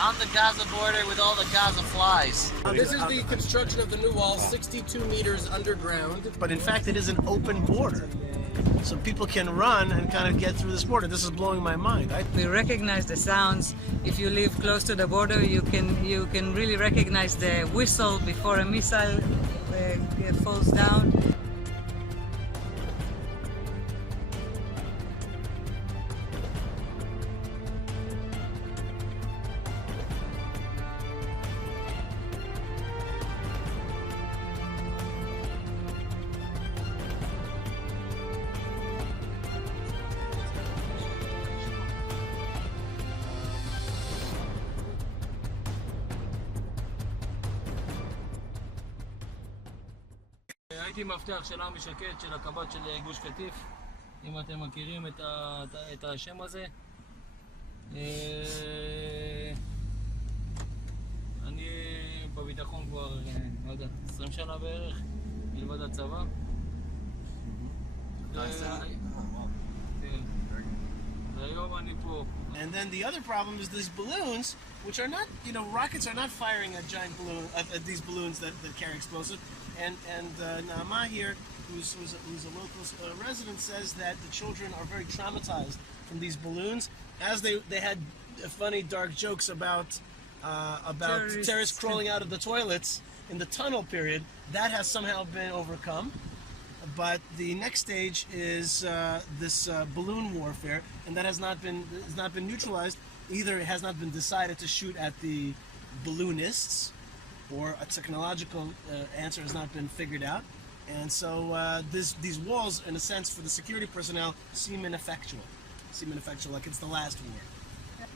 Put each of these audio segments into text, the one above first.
On the Gaza border with all the Gaza flies. This is the construction of the new wall, 62 meters underground. But in fact, it is an open border. So people can run and kind of get through this border. This is blowing my mind. We recognize the sounds. If you live close to the border, you can really recognize the whistle before a missile falls down. הייתי מפתח של עמי שקד, של הקב"ט של גוש קטיף, אם אתם מכירים את השם הזה. אני בביטחון כבר, לא יודע, 20 שנה בערך, מלבד הצבא. והיום אני פה. And then the other problem is these balloons, which are not, rockets are not firing at giant at these balloons that carry explosive. And Naama here, who's a local resident, says that the children are very traumatized from these balloons, as they had funny dark jokes about terrorists crawling out of the toilets in the tunnel period. That has somehow been overcome. But the next stage is this balloon warfare, and that has not been neutralized. Either it has not been decided to shoot at the balloonists, or a technological answer has not been figured out. And so these walls, in a sense, for the security personnel, seem ineffectual. Like it's the last war.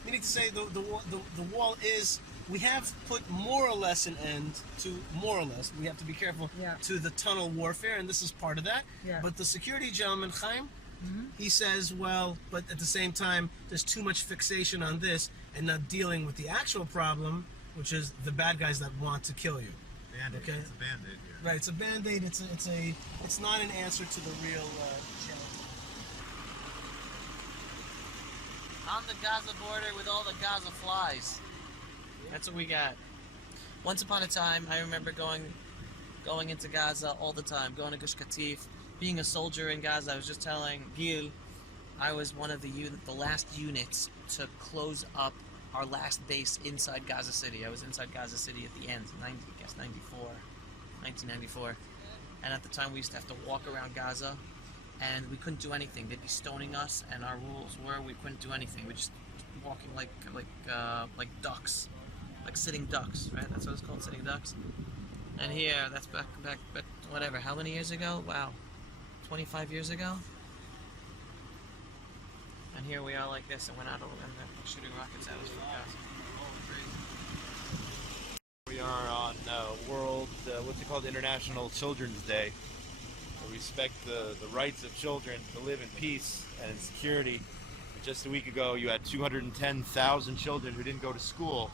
Meaning to say, the wall is, we have put more or less an end to, more or less, we have to be careful, to the tunnel warfare, and this is part of that. Yeah. But the security gentleman, Chaim, he says, well, but at the same time, there's too much fixation on this and not dealing with the actual problem, which is the bad guys that want to kill you. Band-Aid. Okay? It's a Band-Aid here. Right, it's a Band-Aid. It's not an answer to the real challenge. On the Gaza border with all the Gaza flies. That's what we got. Once upon a time, I remember going into Gaza all the time, going to Gush Katif, being a soldier in Gaza. I was just telling Gil, I was one of the last units to close up our last base inside Gaza City. I was inside Gaza City at the end, 1994. And at the time we used to have to walk around Gaza and we couldn't do anything. They'd be stoning us, and our rules were we couldn't do anything. We just walking like ducks, like sitting ducks, right? That's what it's called, sitting ducks. And here, that's back whatever, how many years ago? Wow, 25 years ago. And here we are like this, and we're not shooting rockets at us from Gaza. We are on World, what's it called, International Children's Day. We respect the rights of children to live in peace and in security. Just a week ago, you had 210,000 children who didn't go to school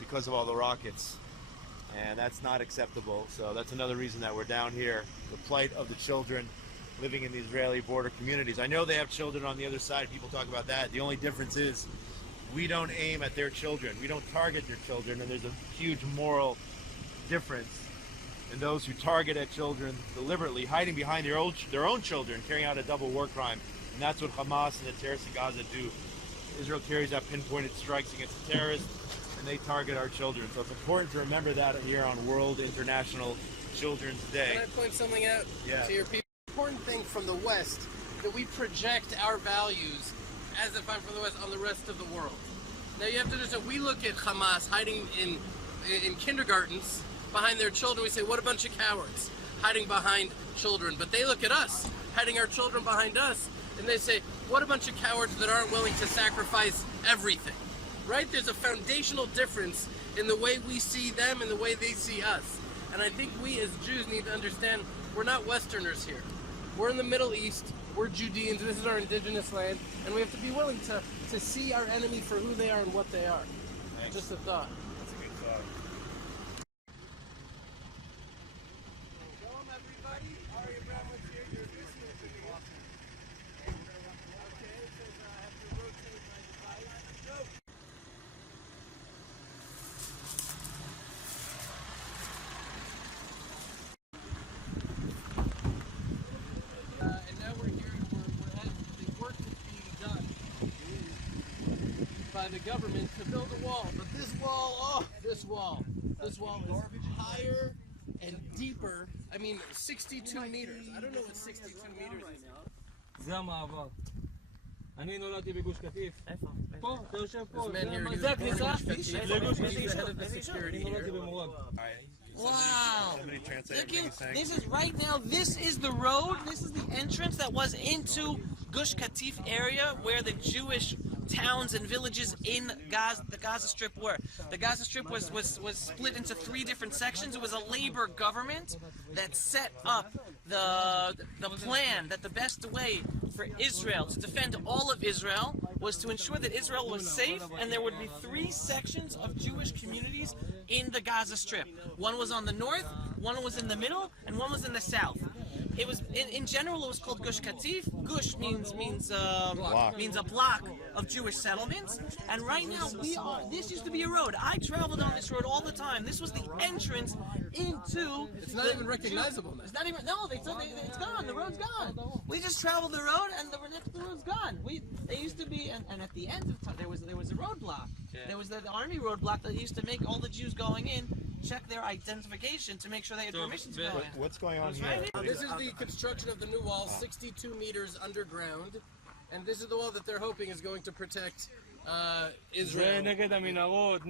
because of all the rockets. And that's not acceptable. So that's another reason that we're down here. The plight of the children living in the Israeli border communities. I know they have children on the other side. People talk about that. The only difference is we don't aim at their children. We don't target their children, and there's a huge moral difference in those who target at children deliberately, hiding behind their own children, carrying out a double war crime. And that's what Hamas and the terrorists in Gaza do. Israel carries out pinpointed strikes against the terrorists, and they target our children. So it's important to remember that here on World International Children's Day. Can I point something out to your people? The important thing from the West, that we project our values as if I'm from the West on the rest of the world. Now you have to understand, we look at Hamas hiding in kindergartens behind their children. We say, what a bunch of cowards, hiding behind children. But they look at us, hiding our children behind us, and they say, what a bunch of cowards that aren't willing to sacrifice everything. Right? There's a foundational difference in the way we see them and the way they see us. And I think we as Jews need to understand we're not Westerners here. We're in the Middle East, we're Judeans, this is our indigenous land, and we have to be willing to see our enemy for who they are and what they are. Thanks. Just a thought. That's a good thought. Shalom everybody, Ari Abramowitz here, you're listening to me. Okay, it says I have to rotate my device. Go! by the government to build a wall. But this wall is higher and deeper. I mean, 62 meters. I don't know what 62 meters is. זה המעבר. אני נולדתי בגוש קטיף. איפה? פה, אתה יושב פה. This man here, he was זה born in הכניסה Gush Katif. לגוש He's קטיף. the head of the security אני נולדתי here. במורג. Wow! Look at, this is right now, this is the road, this is the entrance that was into Gush Katif area where the Jewish towns and villages in Gaza, the Gaza Strip were. The Gaza Strip was split into 3 different sections. It was a labor government that set up the plan that the best way for Israel to defend all of Israel was to ensure that Israel was safe, and there would be 3 sections of Jewish communities in the Gaza Strip. One was on the north, one was in the middle, and one was in the south. It was in general it was called Gush Katif. Gush means a block of Jewish settlements. And right now this used to be a road. I traveled on this road all the time. This was the entrance into. It's not even recognizable now. It's not even. No, it's gone. The road's gone. We just traveled the road, and the road's gone. They used to be, and at the end of time there was a roadblock. Yeah. There was the army roadblock that used to make all the Jews going in check their identification to make sure they had permission to go in. What's going on here? This is the construction of the new wall, 62 meters underground, and this is the wall that they're hoping is going to protect Israel. זה נגד המנהרות,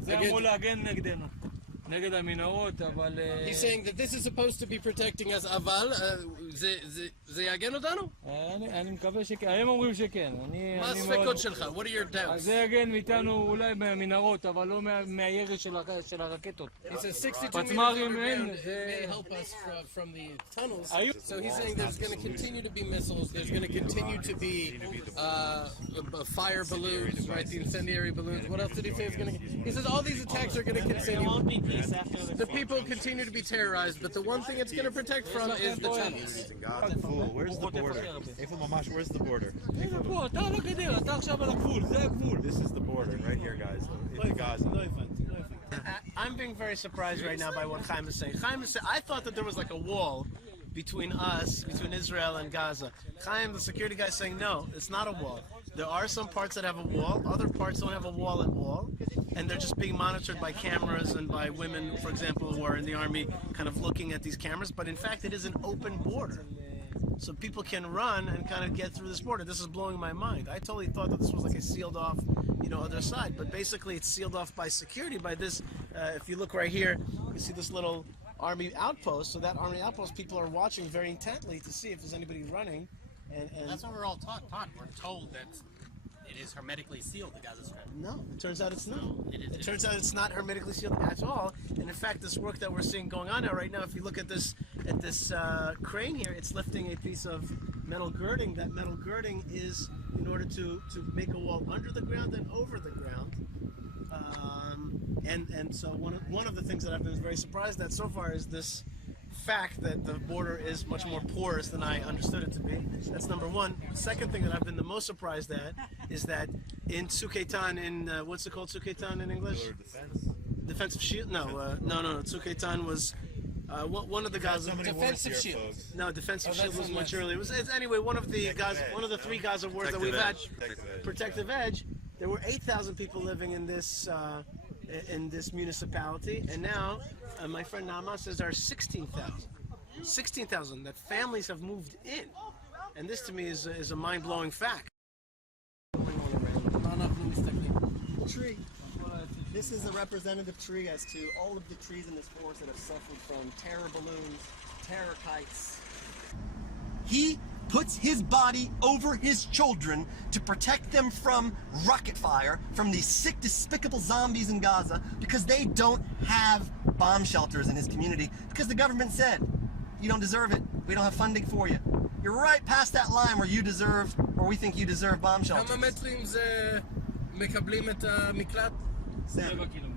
זה אמור להגן נגדנו. נגד המנהרות, אבל... He's saying that this is supposed to be protecting us, אבל זה יגן אותנו? אני מקווה שכן, הם אומרים שכן. מה הספקות שלך? What are your doubts? זה יגן מאיתנו אולי מהמנהרות, אבל לא מהירי של הרקטות. He says 62 meters underground may help us from the tunnels. So he's saying there's going to continue to be missiles, there's going to continue to be fire balloons, right, the incendiary balloons. What else did he say is going to... He says all these attacks are going to continue. The people continue to be terrorized, but the one thing it's going to protect from is the tunnels. Where's the border? Where's the border? This is the border right here, guys. In Gaza. I'm being very surprised right now by what Chaim is saying. Chaim is saying, I thought that there was like a wall between us, between Israel and Gaza. Chaim, the security guy, is saying, no, it's not a wall. There are some parts that have a wall, other parts don't have a wall at all, and they're just being monitored by cameras and by women, for example, who are in the army, kind of looking at these cameras. But in fact, it is an open border. So people can run and kind of get through this border. This is blowing my mind. I totally thought that this was like a sealed off, other side. But basically it's sealed off by security, by this, if you look right here, you see this little army outpost. So that army outpost, people are watching very intently to see if there's anybody running. And that's what we're all taught. We're told that it is hermetically sealed, the Gaza Strip. No, it turns out it's not. It turns out it's not hermetically sealed at all. And in fact, this work that we're seeing going on now, right now, if you look at this crane here, it's lifting a piece of metal girding. That metal girding is in order to make a wall under the ground and over the ground. And so one of the things that I've been very surprised at so far is this fact that the border is much more porous than I understood it to be. That's number one. Second thing that I've been the most surprised at is that in Tzukeitan, what's it called, Tzukeitan in English? Defensive shield? No. Tzukeitan was one of the Gaza. Defensive shield. No, defensive shield was much earlier. It's anyway one of the 3 Gaza wars that we've had. Protective edge. There were 8,000 people living in this municipality, and now my friend Naama says there are 16,000 that families have moved in, and this to me is a mind-blowing fact. Tree. This is a representative tree as to all of the trees in this forest that have suffered from terror balloons, terror kites. He puts his body over his children to protect them from rocket fire, from these sick, despicable zombies in Gaza, because they don't have bomb shelters in his community, because the government said, you don't deserve it, we don't have funding for you. You're right past that line where you deserve, or we think you deserve bomb shelters. כמה מטרים זה מקבלים את המקלט? 7 קילו.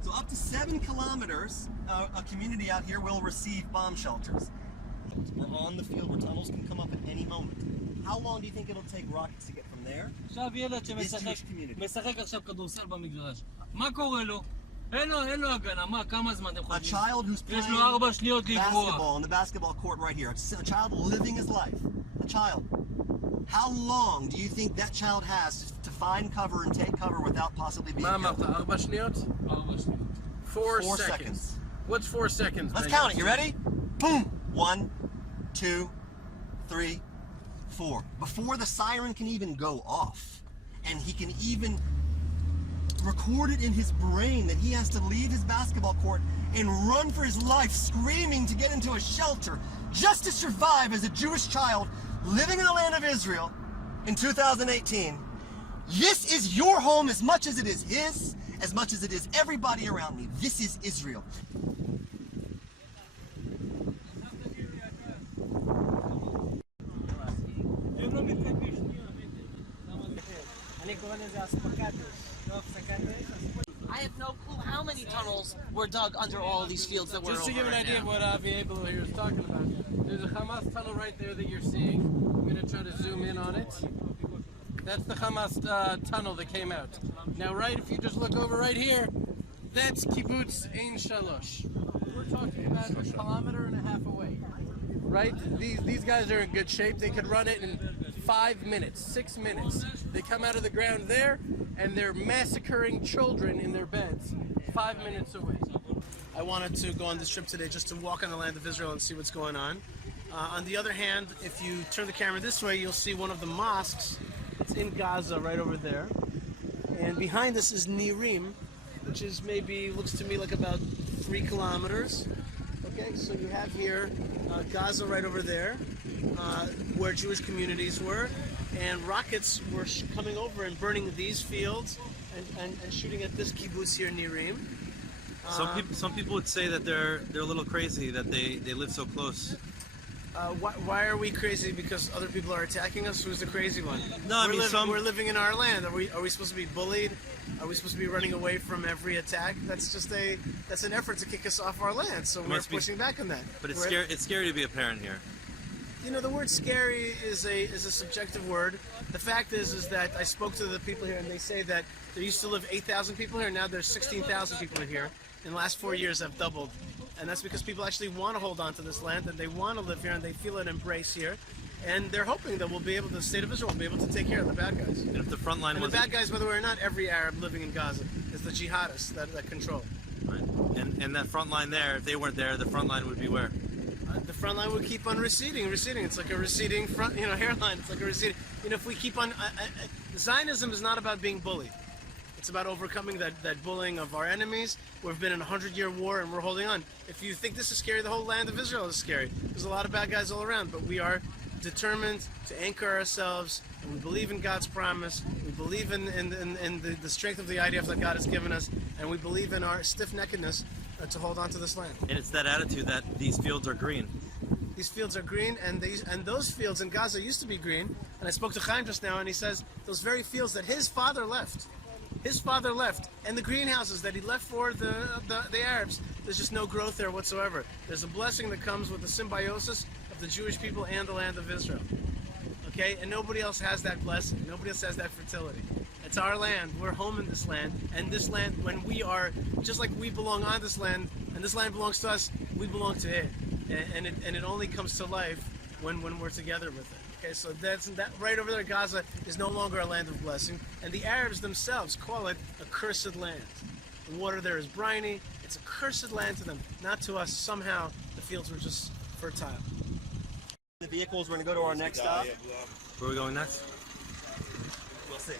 So up to 7 kilometers, a community out here will receive bomb shelters. We're on the field where tunnels can come up at any moment. How long do you think it'll take rockets to get from there? עכשיו ילד שמשחק עכשיו כדורסל במגרש, מה קורה לו? אין לו הגנה, כמה זמן אתם A חושבים? child who's playing יש לו 4 שניות לברוח. basketball on the basketball court right here. A child living his life. A child. How long do you think that child has to find cover and take cover without possibly being מה killed? אמרת? 4 שניות? 4 שניות. 4 4 seconds. seconds. What's 4 seconds? Let's Ben? count it. You ready? Boom. 1, 2, 3, 4. Before the siren can even go off, and he can even record it in his brain that he has to leave his basketball court and run for his life, screaming to get into a shelter just to survive as a Jewish child living in the land of Israel in 2018. This is your home as much as it is his, as much as it is everybody around me. This is Israel. I have no clue how many tunnels were dug under all of these fields that we're Just to over give an right idea of now. what Avi Abel here is talking about, there's a Hamas tunnel right there that you're seeing. I'm going to try to zoom in on it. That's the Hamas tunnel that came out. Now, right, if you just look over right here, that's Kibbutz Ein Shalosh. We're talking about 1.5 kilometers away. Right? These guys are in good shape. They could run it in 5 minutes, 6 minutes. They come out of the ground there, and they're massacring children in their beds 5 minutes away. I wanted to go on this trip today just to walk on the land of Israel and see what's going on. On the other hand, if you turn the camera this way, you'll see one of the mosques. It's in Gaza, right over there. And behind us is Nirim, which is maybe, looks to me like about 3 kilometers. Okay, so you have here Gaza right over there, where Jewish communities were, and rockets were coming over and burning these fields and shooting at this kibbutz here, Nirim. Some people would say that they're a little crazy that they live so close. Why are we crazy? Because other people are attacking us? Who's the crazy one? No, I mean, we're living in our land. Are we supposed to be bullied? Are we supposed to be running away from every attack? That's an effort to kick us off our land. So we're pushing back on that. But it's scary to be a parent here. You know, the word scary is a subjective word. The fact is that I spoke to the people here, and they say that there used to live 8,000 people here. Now there's 16,000 people in here. In the last 4 years, have doubled. And that's because people actually want to hold on to this land, and they want to live here, and they feel an embrace here. And they're hoping that the state of Israel will be able to take care of the bad guys. And if the front line the bad guys, by the way, are not every Arab living in Gaza. It's the jihadists that control. Right. And that front line there, if they weren't there, the front line would be where? The front line would keep on receding. It's like a receding front, hairline. It's like a receding. If we keep on, Zionism is not about being bullied. It's about overcoming that bullying of our enemies. We've been in a 100-year war, and we're holding on. If you think this is scary, the whole land of Israel is scary. There's a lot of bad guys all around, but we are determined to anchor ourselves, and we believe in God's promise. We believe in the strength of the IDF that God has given us, and we believe in our stiff-neckedness to hold on to this land. And it's that attitude that these fields are green. These fields are green, and those fields in Gaza used to be green. And I spoke to Chaim just now, and he says those very fields that his father left. And the greenhouses that he left for the Arabs, there's just no growth there whatsoever. There's a blessing that comes with the symbiosis of the Jewish people and the land of Israel. Okay? And nobody else has that blessing. Nobody else has that fertility. It's our land. We're home in this land. And this land, when we are, just like we belong on this land, and this land belongs to us, we belong to it. And it only comes to life when we're together with it. Okay, so that right over there, Gaza is no longer a land of blessing, and the Arabs themselves call it a cursed land. The water there is briny. It's a cursed land to them, not to us. Somehow, the fields were just fertile. The vehicles, we're going to go to our next stop. Where are we going next? We'll see.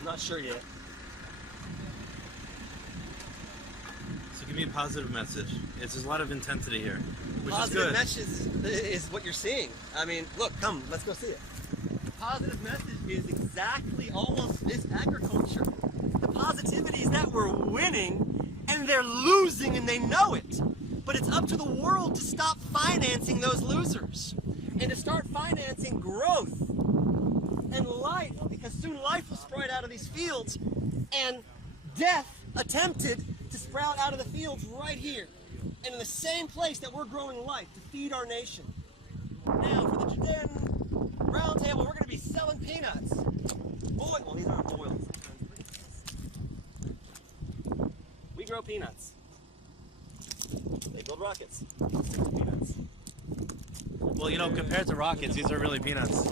I'm not sure yet. So give me a positive message. There's a lot of intensity here, which Positive is good. message is what you're seeing. I mean, look, come, let's go see it. The positive message is exactly almost this agriculture. The positivity is that we're winning and they're losing and they know it. But it's up to the world to stop financing those losers and to start financing growth and life, because soon life will sprout out of these fields, and death attempted to sprout out of the fields right here. And in the same place that we're growing life to feed our nation. Now, for the Judean Roundtable, we're going to be selling peanuts. Well, these aren't boiled. We grow peanuts. They build rockets. Peanuts. Well, you know, compared to rockets, these are really peanuts.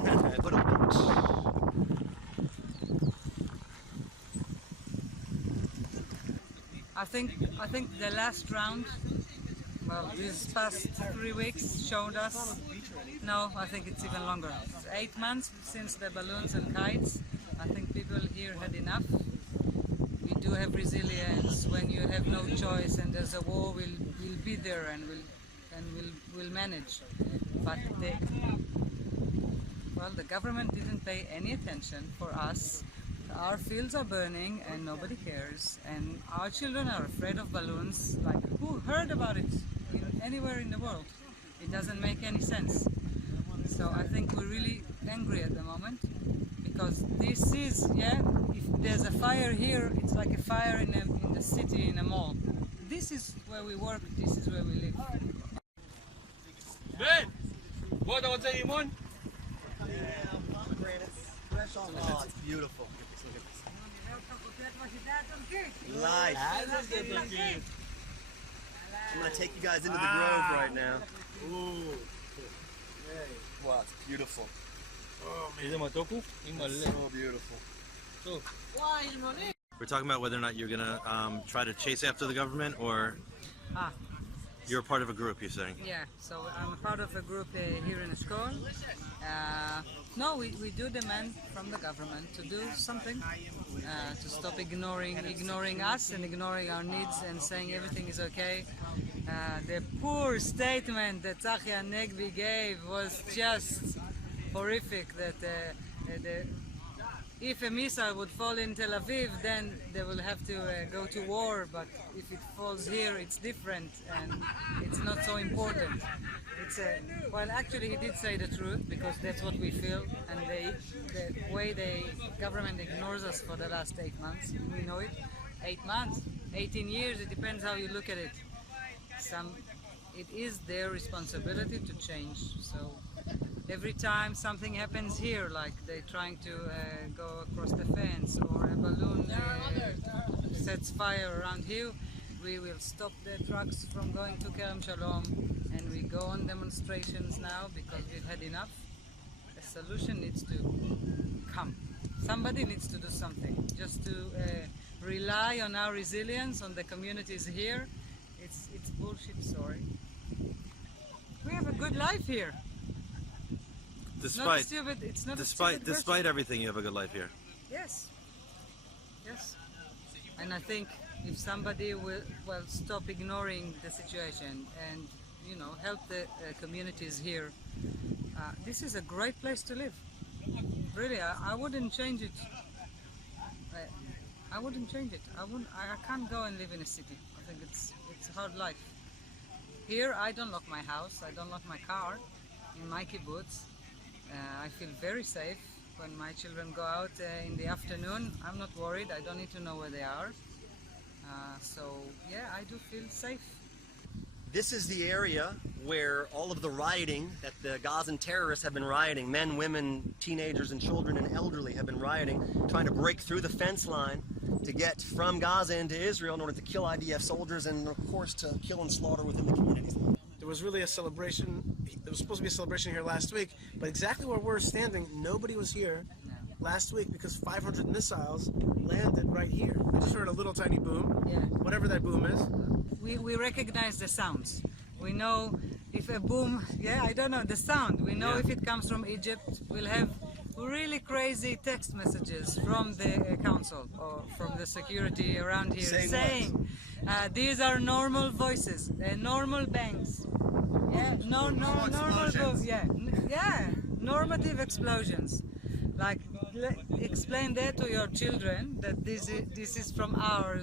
I think the last round, well, these past 3 weeks showed us. No, I think it's even longer. It's 8 months since the balloons and kites. I think people here had enough. We do have resilience. When you have no choice and there's a war, we'll be there and we'll manage. But the government didn't pay any attention for us. Our fields are burning and nobody cares, and our children are afraid of balloons. Like, who heard about it anywhere in the world? It doesn't make any sense. So I think we're really angry at the moment, because this is, if there's a fire here, it's like a fire in the city, in a mall. This is where we work, this is where we live. Ben! בוא, אתה רוצה רימון? Oh, it's beautiful. Life. I'm gonna take you guys into the grove right now. Ooh. Wow, it's beautiful. איזה מתוק הוא? So beautiful. טוב. We're talking about whether or not you're gonna try to chase after the government, or you're a part of a group, you're saying? Yeah, so I'm a part of a group here in Eshkol. No, we do demand from the government to do something, to stop ignoring us and ignoring our needs and saying everything is okay. The poor statement that Tzachi Hanegbi gave was just horrific, that if a missile would fall in Tel Aviv, then they will have to go to war, but if it falls here, it's different and it's not so important. Well, actually, he did say the truth, because that's what we feel, and the way the government ignores us for the last 8 months, we know it. 8 months, 18 years, it depends how you look at it. It is their responsibility to change. So every time something happens here, like they're trying to go across the fence, or a balloon sets fire around here, we will stop the trucks from going to Kerem Shalom, and we go on demonstrations now because we've had enough. A solution needs to come. Somebody needs to do something. Just to rely on our resilience, on the communities here, it's bullshit, sorry. We have a good life here. Despite everything, you have a good life here. Yes. And I think if somebody will stop ignoring the situation and help the communities here, this is a great place to live. Really, I wouldn't change it. I wouldn't change it. I can't go and live in a city. I think it's a hard life. Here, I don't lock my house. I don't lock my car. In my kibbutz, I feel very safe. When my children go out in the afternoon, I'm not worried. I don't need to know where they are. So yeah, I do feel safe. This is the area where all of the rioting that the Gazan terrorists have been rioting, men, women, teenagers and children and elderly have been rioting, trying to break through the fence line to get from Gaza into Israel in order to kill IDF soldiers and, of course, to kill and slaughter within the communities. There was really a celebration. There was supposed to be a celebration here last week, but exactly where we're standing, nobody was here last week because 500 missiles landed right here. We just heard a little tiny boom, whatever that boom is. We recognize the sounds. We know if a boom, I don't know, the sound. We know if it comes from Egypt. We'll have really crazy text messages from the council or from the security around here saying these are normal voices, normal bangs. Normative explosions. Like, explain that to your children, that this is from our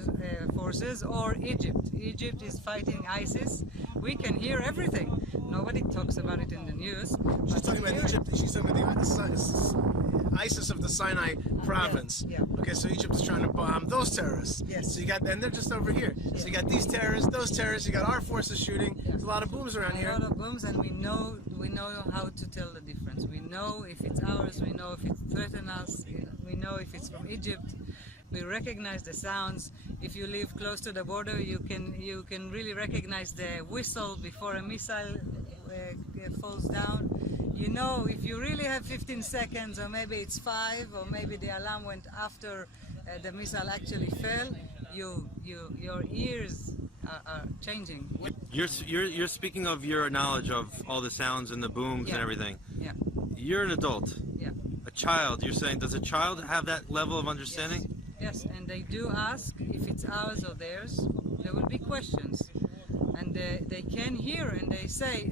forces, or Egypt. Egypt is fighting ISIS. We can hear everything. Nobody talks about it in the news. She's talking about Egypt. She's talking about the ISIS of the Sinai province. Okay, so Egypt is trying to bomb those terrorists. So you got, and they're just over here. So you got these terrorists, those terrorists. You got our forces shooting. There's a lot of booms around here. A lot of booms, and we know how to tell the difference. We know if it's ours. We know if it threatens us. We know if it's from Egypt. We recognize the sounds. If you live close to the border, you can really recognize the whistle before a missile falls down, you know, if you really have 15 seconds, or maybe it's 5, or maybe the alarm went after the missile actually fell, your ears are changing. You're speaking of your knowledge of all the sounds and the booms and everything. Yeah. You're an adult. Yeah. A child. You're saying, does a child have that level of understanding? Yes, and they do ask if it's ours or theirs. There will be questions, and they can hear and they say,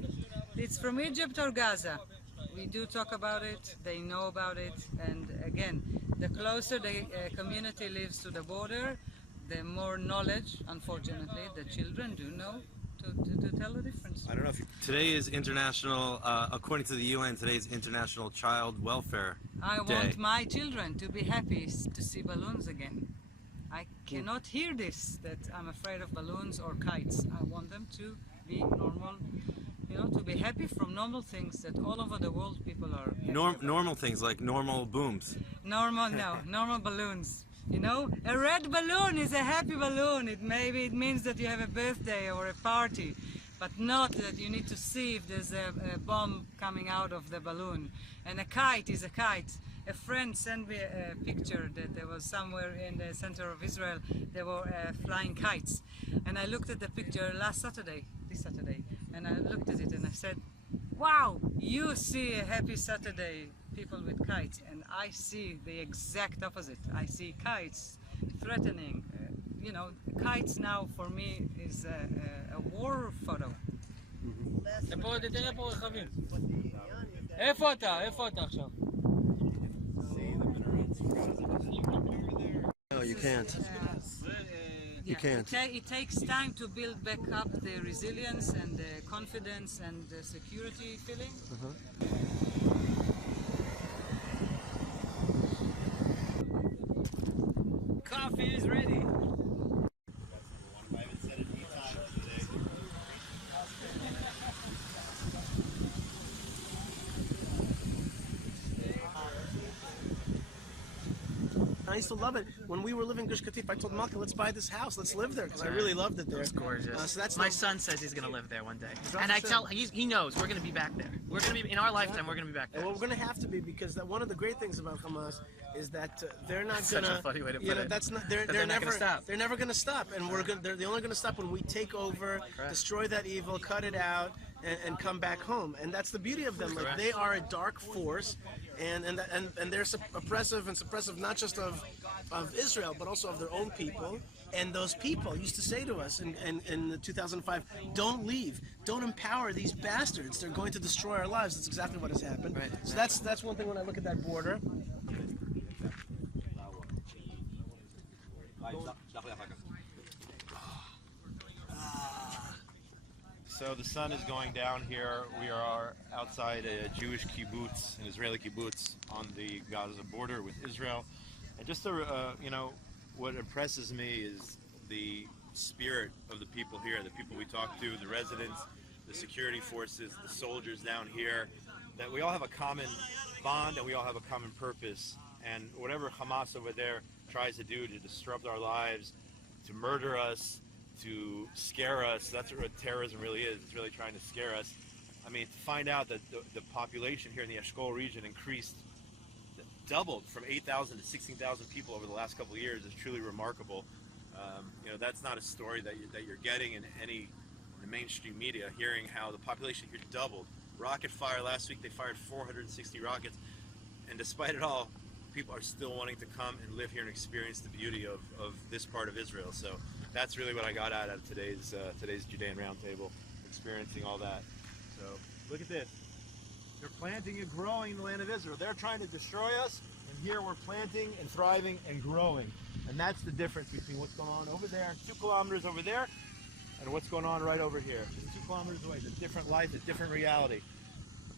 it's from Egypt or Gaza. We do talk about it, they know about it, and again, the closer the community lives to the border, the more knowledge, unfortunately, the children do know to tell the difference. I don't know if today is international, according to the UN, today is International Child Welfare I Day. want my children to be happy to see balloons again. I cannot hear this, that I'm afraid of balloons or kites. I want them to be normal, you know, to be happy from normal things that all over the world people are happy about. Normal things like normal booms. Normal balloons. You know, a red balloon is a happy balloon. It means that you have a birthday or a party, but not that you need to see if there's a bomb coming out of the balloon. And a kite is a kite. A friend sent me a picture that there was somewhere in the center of Israel, there were flying kites. And I looked at the picture this Saturday, and I looked at it and I said, wow, you see a happy Saturday, people with kites, and I see the exact opposite. I see kites threatening. You know, kites now for me is a war photo. תראה פה רכבים. איפה אתה? איפה אתה עכשיו? No, you can't. You can't. It takes time to build back up the resilience and the confidence and the security feeling. Coffee is ready. I used to love it. When we were living in Gush Katif, I told Malka, let's buy this house, let's live there, because I really loved it there. It's gorgeous. So that's my son says he's gonna live there one day, and I sure. tell he knows we're gonna be back there. We're gonna be in our lifetime. We're gonna be back there. Well, we're going to have to be, because one of the great things about Hamas is that they're not That's going such a funny way to put it. That's not. They're They're not never. gonna stop. They're never going to stop, and they're only going to stop when we take over, destroy that evil, cut it out, and come back home. And that's the beauty of them. Like, they are a dark force, and they're oppressive and suppressive, not just of Israel, but also of their own people. And those people used to say to us in 2005, don't leave, don't empower these bastards. They're going to destroy our lives. That's exactly what has happened. Right. So that's one thing when I look at that border. So the sun is going down here. We are outside a Jewish kibbutz, an Israeli kibbutz on the Gaza border with Israel. And just to, you know, what impresses me is the spirit of the people here, the people we talk to, the residents, the security forces, the soldiers down here, that we all have a common bond and we all have a common purpose. And whatever Hamas over there tries to do to disrupt our lives, to murder us, to scare us, that's what terrorism really is. It's really trying to scare us. I mean, to find out that the population here in the Eshkol region increased, doubled from 8,000 to 16,000 people over the last couple of years is truly remarkable. You know, that's not a story that you're getting in the mainstream media, hearing how the population here doubled. Rocket fire last week, they fired 460 rockets, and despite it all, people are still wanting to come and live here and experience the beauty of this part of Israel. So that's really what I got out of today's Judean Roundtable, experiencing all that. So look at this. They're planting and growing in the land of Israel. They're trying to destroy us, and here we're planting and thriving and growing. And that's the difference between what's going on over there, 2 kilometers over there, and what's going on right over here. Just 2 kilometers away. It's a different life, a different reality.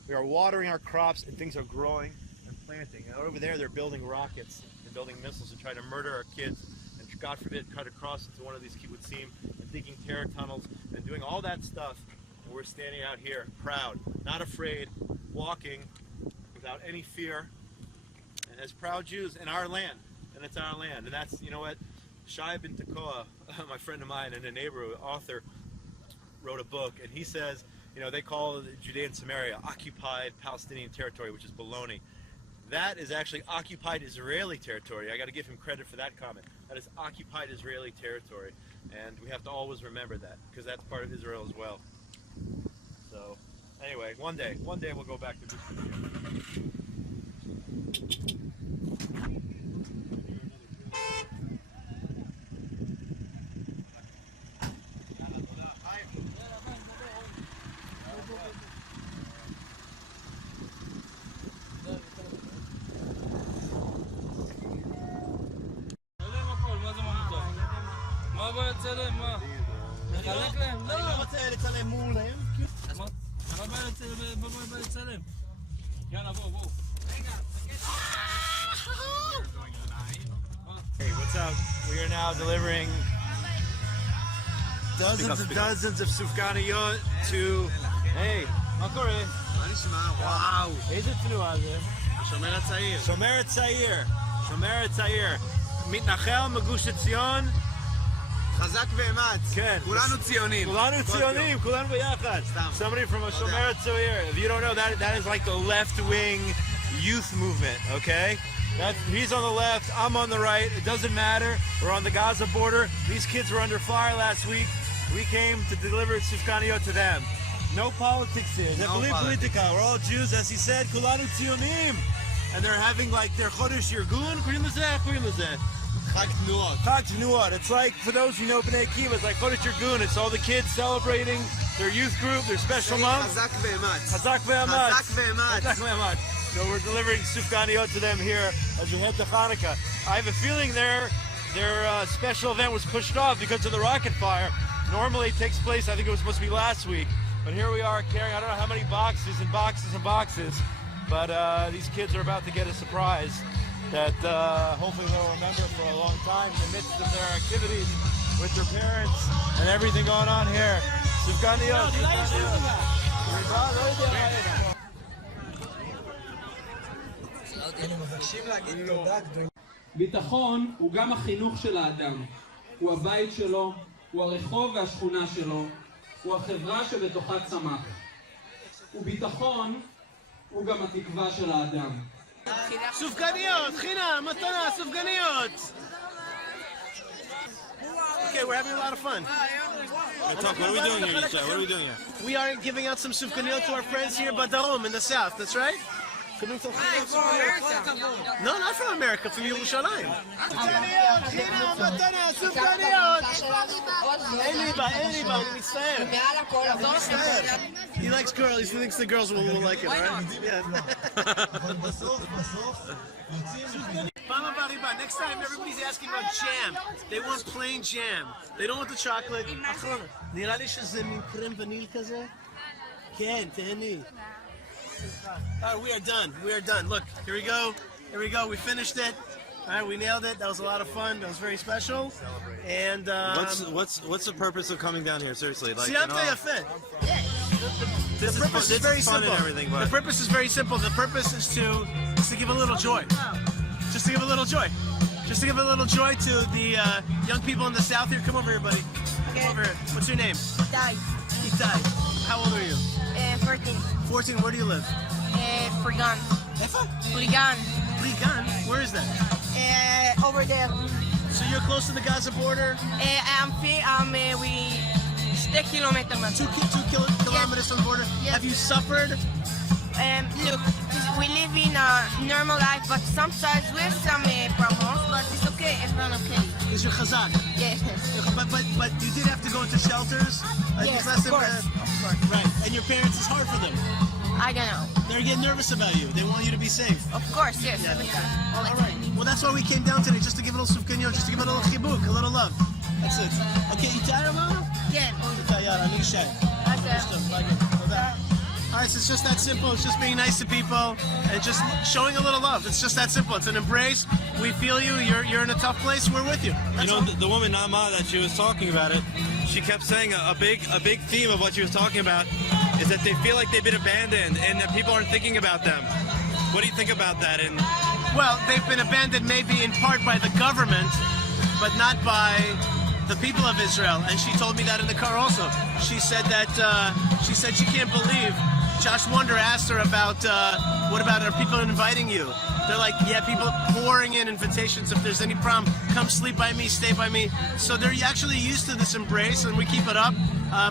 We are watering our crops, and things are growing and planting. And over there, they're building rockets and building missiles to try to murder our kids, and God forbid, try to cross into one of these kibbutzim and digging terror tunnels and doing all that stuff. And we're standing out here, proud, not afraid, walking without any fear, and as proud Jews in our land. And it's our land. And that's, you know what, Shai Ben Tekoa, my friend of mine and a neighbor, author, wrote a book, and he says you know, they call Judea and Samaria occupied Palestinian territory, which is baloney. That is actually occupied Israeli territory. I got to give him credit for that comment. That is occupied Israeli territory, and we have to always remember that because that's part of Israel as well. So, anyway, one day we'll go back to this. מה הבעיה לצלם? מה? לחלק להם? לא! אני לא רוצה לצלם מולהם. מה הבעיה לצלם? יאללה, בואו. Hey, what's up? We are now delivering dozens of sufganiyot to... Hey, מה קורה? מה נשמע? וואו. איזה תנועה זה? השומר הצעיר. שומר הצעיר. מתנחל מגוש עציון. חזק ואמץ. כן. כולנו ציונים. כולנו ביחד. Somebody from a Shomer Tzair. If you don't know, that is like the left-wing youth movement, okay? He's on the left, I'm on the right. It doesn't matter. We're on the Gaza border. These kids were under fire last week. We came to deliver Sufganiyot to them. No politics here. We're all Jews, as he said. Kulanu Tzionim. And they're having like their Chodesh Yirgun. חג תנועות. Chag Tenuot. It's like, for those who know Bnei Akiva, it's like Chodesh Yirgun. It's all the kids celebrating their youth group, their special month. חזק ואמץ. Chazak ve'amatz. חזק ואמץ. So we're delivering Sufganiyot to them here as we head to Hanukkah. I have a feeling their special event was pushed off because of the rocket fire. Normally it takes place, I think it was supposed to be last week. But here we are carrying, I don't know how many boxes and boxes and boxes. But these kids are about to get a surprise that hopefully they'll remember for a long time in the midst of their activities with their parents and everything going on here. Sufganiyot. ביטחון הוא גם החינוך של האדם. הוא הבית שלו, הוא הרחוב והשכונה שלו, הוא החברה שבתוכה צמח. וביטחון הוא גם התקווה של האדם. סופגניות, חינם, מתנה, סופגניות. Okay, we're having a lot of fun. What are we doing here, Yisha? What are we doing here? We are giving out some sufganiyot to our friends here in Badarom in the south, that's right? No, not from America, from Yerushalayim. סופגניות, חינם, מתנה, סופגניות. אין לי בה, אני מצטער. He likes girls, he thinks the girls will like it, right? Next time everybody's asking about jam. They want plain jam. They don't want the chocolate. נראה לי שזה מין קרם וניל כזה. כן, תהני. Alright, we are done. Look, here we go, we finished it. Alright, we nailed it. That was a lot of fun. That was very special. And What's the purpose of coming down here? Seriously, like Siyamta Yafeh. The purpose is very simple. The purpose is very simple. The purpose is to give a little joy. Just to give a little joy. Just to give a little joy to the young people in the south here. Come over here, buddy. Come over here. What's your name? Itai. How old are you? 14. 14. Where do you live? Frigan. Efa? Frigan. Frigan? Where is that? Over there. So you're close to the Gaza border? We 2 kilometers. 2 kilometers from the border? Yes. Have you suffered? Look, we live in a normal life, but sometimes we have some problems, but it's okay, everyone okay. Because you're Chazak? Yes. But you did have to go into shelters? Yes, of course. Right. And your parents, it's hard for them? I don't know. They're getting nervous about you. They want you to be safe. Of course, yes. Yeah. All right. Well, that's why we came down today, just to give a little sufganiyot, just to give a little chibuk, a little love. That's it. Okay, Itai, Ramona? Yeah. Itai, yara, אני שי. Alright, so it's just that simple. It's just being nice to people and just showing a little love. It's just that simple. It's an embrace. We feel you. You're in a tough place. We're with you. That's the woman Nama that she was talking about it, she kept saying a big theme of what she was talking about is that they feel like they've been abandoned and that people aren't thinking about them. What do you think about that? And well, they've been abandoned maybe in part by the government, but not by the people of Israel. And she told me that in the car also. She said that she can't believe. Josh Wonder asked her about what about are people inviting you? They're like, yeah, people pouring in invitations. If there's any problem, come sleep by me, stay by me. So they're actually used to this embrace, and we keep it up.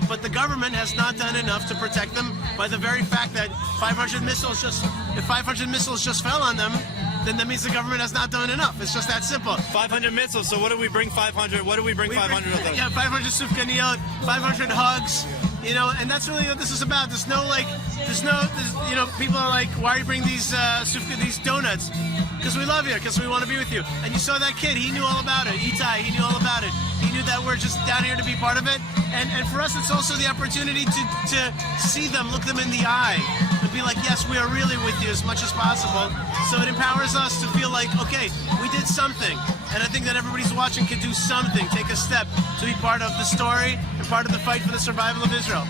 But the government has not done enough to protect them by the very fact that if 500 missiles just fell on them, then that means the government has not done enough. It's just that simple. 500 missiles. So what do we bring 500? What do we bring 500 of them? Yeah, 500 sufganiyot, 500 hugs. You know, and that's really what this is about. There's you know, people are like, why are you bringing these donuts? Because we love you, because we want to be with you. And you saw that kid, he knew all about it. Itai, he knew all about it. He knew that we're just down here to be part of it. And for us, it's also the opportunity to see them, look them in the eye, and be like, yes, we are really with you as much as possible. So it empowers us to feel like, okay, we did something. And I think that everybody's watching can do something, take a step to be part of the story and part of the fight for the survival of Israel.